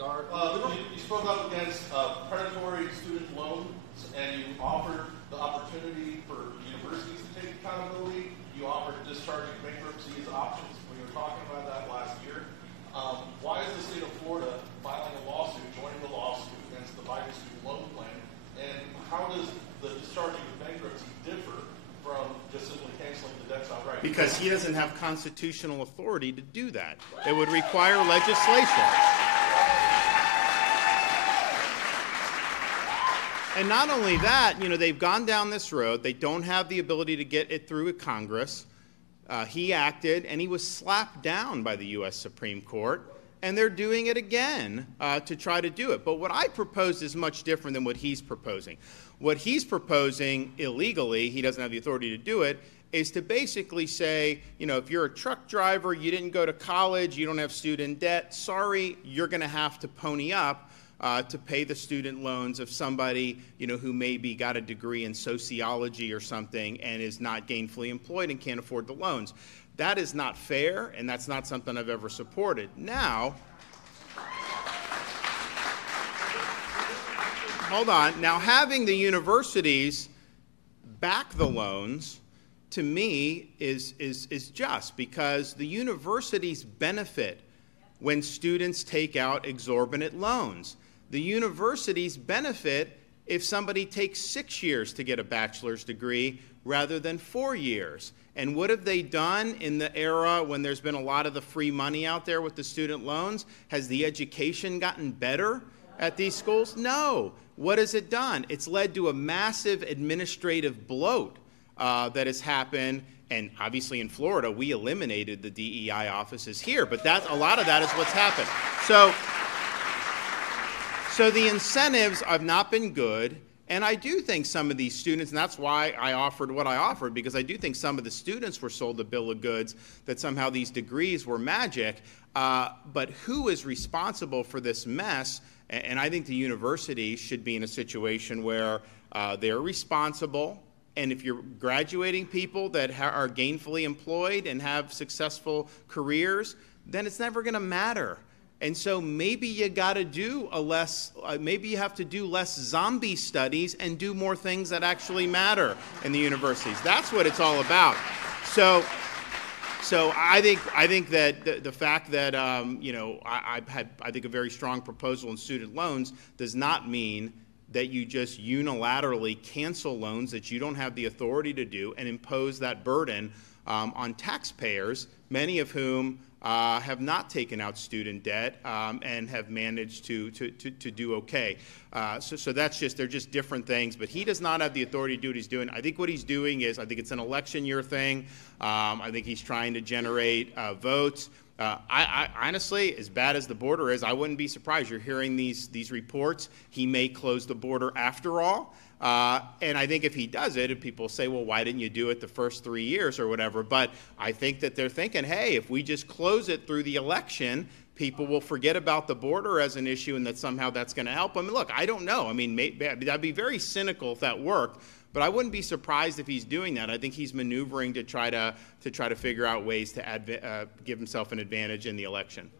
You spoke up against predatory student loans, and you offered the opportunity for universities to take accountability. You offered discharging bankruptcy as options. We were talking about that last year. Why is the state of Florida filing a lawsuit, joining the lawsuit against the Biden student loan plan? And how does the discharging of bankruptcy differ from just simply canceling the debts outright? Because he doesn't have constitutional authority to do that. It would require legislation. And not only that, they've gone down this road. They don't have the ability to get it through Congress. He acted, and he was slapped down by the U.S. Supreme Court, and they're doing it again to try to do it. But what I proposed is much different than what he's proposing. What he's proposing illegally, he doesn't have the authority to do it, is to basically say, if you're a truck driver, you didn't go to college, you don't have student debt, sorry, you're going to have to pony up to pay the student loans of somebody, who maybe got a degree in sociology or something and is not gainfully employed and can't afford the loans. That is not fair, and that's not something I've ever supported. Now, hold on. Now, having the universities back the loans, to me, is just, because the universities benefit when students take out exorbitant loans. The universities benefit if somebody takes 6 years to get a bachelor's degree rather than 4 years. And what have they done in the era when there's been a lot of the free money out there with the student loans? Has the education gotten better at these schools? No. What has it done? It's led to a massive administrative bloat that has happened. And obviously in Florida, we eliminated the DEI offices here, but a lot of that is what's happened. So the incentives have not been good, and I do think some of these students, and that's why I offered what I offered, because I do think some of the students were sold a bill of goods that somehow these degrees were magic, but who is responsible for this mess? And I think the university should be in a situation where they're responsible. And if you're graduating people that are gainfully employed and have successful careers, then it's never going to matter. And so maybe you got to do maybe you have to do less zombie studies and do more things that actually matter in the universities. That's what it's all about. So I think that the fact that I've had, I think, a very strong proposal in student loans does not mean that you just unilaterally cancel loans that you don't have the authority to do and impose that burden on taxpayers, many of whom have not taken out student debt and have managed to do okay. So they're just different things. But he does not have the authority to do what he's doing. I think what he's doing is, I think it's an election year thing. I think he's trying to generate votes. I honestly, as bad as the border is, I wouldn't be surprised. You're hearing these reports. He may close the border after all. And I think if he does it, and people say, well, why didn't you do it the first 3 years or whatever? But I think that they're thinking, hey, if we just close it through the election, people will forget about the border as an issue and that somehow that's going to help them. Look, I don't know. I mean, that'd be very cynical if that worked. But I wouldn't be surprised if he's doing that. I think he's maneuvering to try to figure out ways to give himself an advantage in the election.